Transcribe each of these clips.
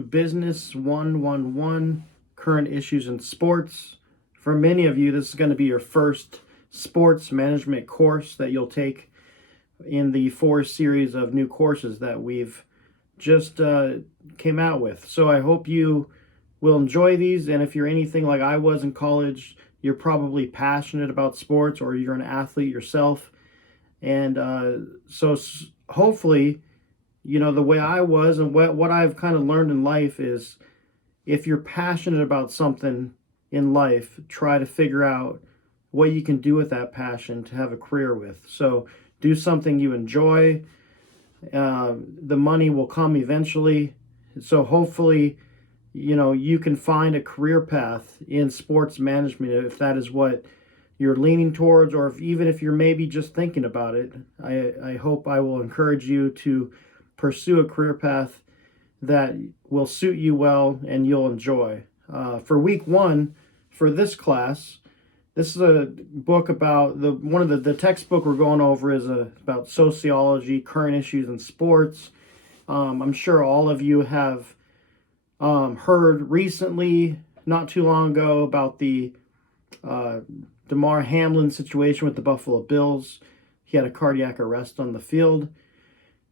Business 111, current issues in sports. For many of you, this is going to be your first sports management course that you'll take in the 4 series of new courses that we've just came out with. So I hope you will enjoy these, and if you're anything like I was in college, you're probably passionate about sports or you're an athlete yourself. And hopefully, the way I was and what I've kind of learned in life is if you're passionate about something in life, try to figure out what you can do with that passion to have a career with. So do something you enjoy. The money will come eventually. So hopefully, you can find a career path in sports management if that is what you're leaning towards, or even if you're maybe just thinking about it. I hope I will encourage you to pursue a career path that will suit you well and you'll enjoy. For week 1, for this class, this is a book about the textbook we're going over is about sociology, current issues in sports. I'm sure all of you have heard recently, not too long ago, about the Damar Hamlin situation with the Buffalo Bills. He had a cardiac arrest on the field.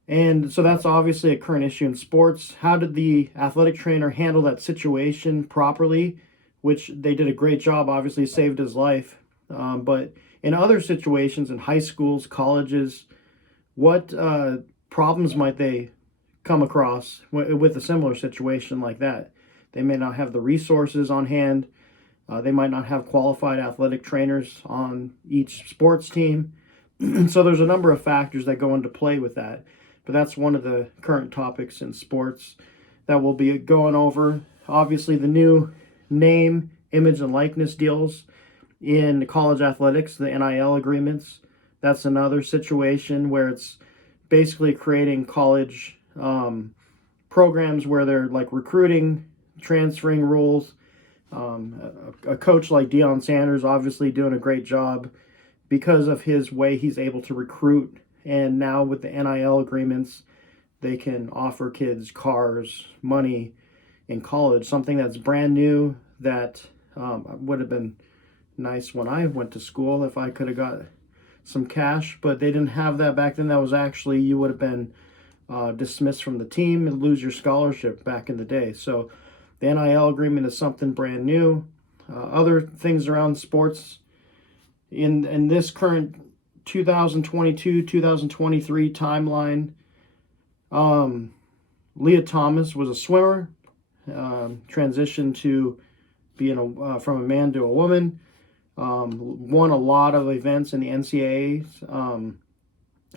And so that's obviously a current issue in sports. How did the athletic trainer handle that situation properly? Which they did a great job, obviously saved his life. But in other situations, in high schools, colleges, what problems might they come across with a similar situation like that? They may not have the resources on hand. They might not have qualified athletic trainers on each sports team. So there's a number of factors that go into play with that. But that's one of the current topics in sports that we'll be going over. Obviously, the new name, image, and likeness deals in college athletics, the NIL agreements. That's another situation where it's basically creating college programs where they're like recruiting, transferring rules. A coach like Deion Sanders obviously doing a great job because of his way he's able to recruit. And now with the NIL agreements, they can offer kids cars, money in college, something that's brand new that would have been nice when I went to school if I could have got some cash, but they didn't have that back then. That was actually, you would have been dismissed from the team and lose your scholarship back in the day. So the NIL agreement is something brand new. Other things around sports in this current 2022-2023 timeline. Leah Thomas was a swimmer, transitioned to being from a man to a woman, won a lot of events in the NCAAs,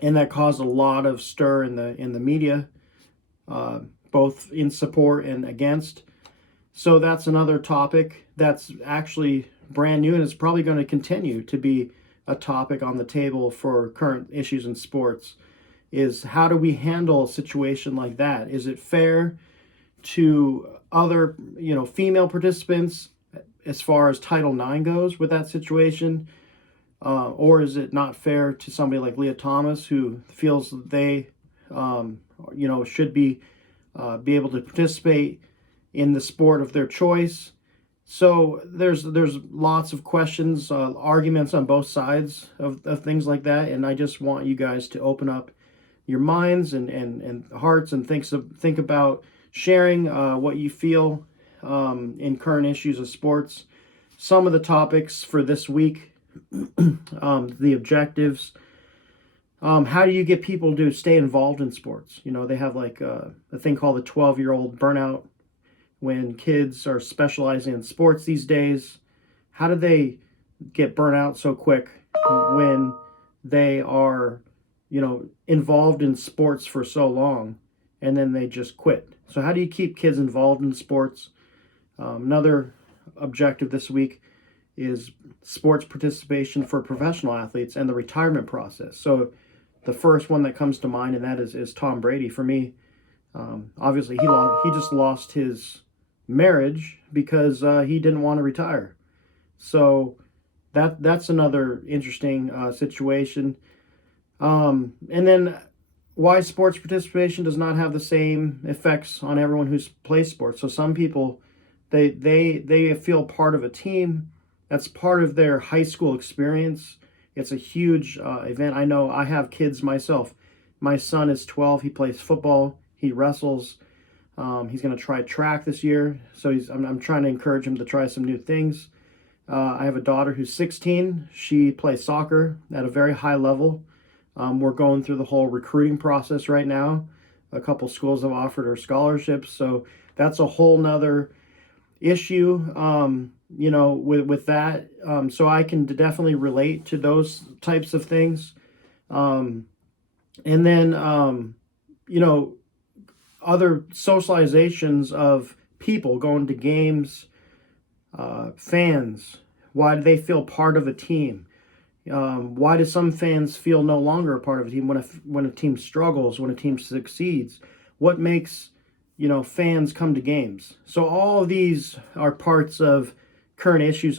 and that caused a lot of stir in the media, both in support and against. So that's another topic that's actually brand new, and it's probably going to continue to be a topic on the table for current issues in sports, is how do we handle a situation like that? Is it fair to other, female participants as far as Title IX goes with that situation? Or is it not fair to somebody like Leah Thomas who feels that they, should be able to participate in the sport of their choice? So there's lots of questions, arguments on both sides of things like that, and I just want you guys to open up your minds and hearts and think about sharing what you feel in current issues of sports. Some of the topics for this week, the objectives. How do you get people to stay involved in sports? They have like a thing called the 12-year-old burnout. When kids are specializing in sports these days, how do they get burnt out so quick when they are, involved in sports for so long and then they just quit? So how do you keep kids involved in sports? Another objective this week is sports participation for professional athletes and the retirement process. So the first one that comes to mind, and that is Tom Brady. For me, obviously he just lost his marriage because he didn't want to retire. So that's another interesting situation. And then why sports participation does not have the same effects on everyone who plays sports. So some people, they feel part of a team. That's part of their high school experience. It's a huge event. I know I have kids myself. My son is 12. He plays football. He wrestles. He's going to try track this year. So I'm trying to encourage him to try some new things. I have a daughter who's 16. She plays soccer at a very high level. We're going through the whole recruiting process right now. A couple schools have offered her scholarships. So that's a whole nother issue, with that. So I can definitely relate to those types of things. And then, other socializations of people going to games, fans. Why do they feel part of a team? Why do some fans feel no longer a part of a team when a team struggles, when a team succeeds? What makes fans come to games? So all of these are parts of current issues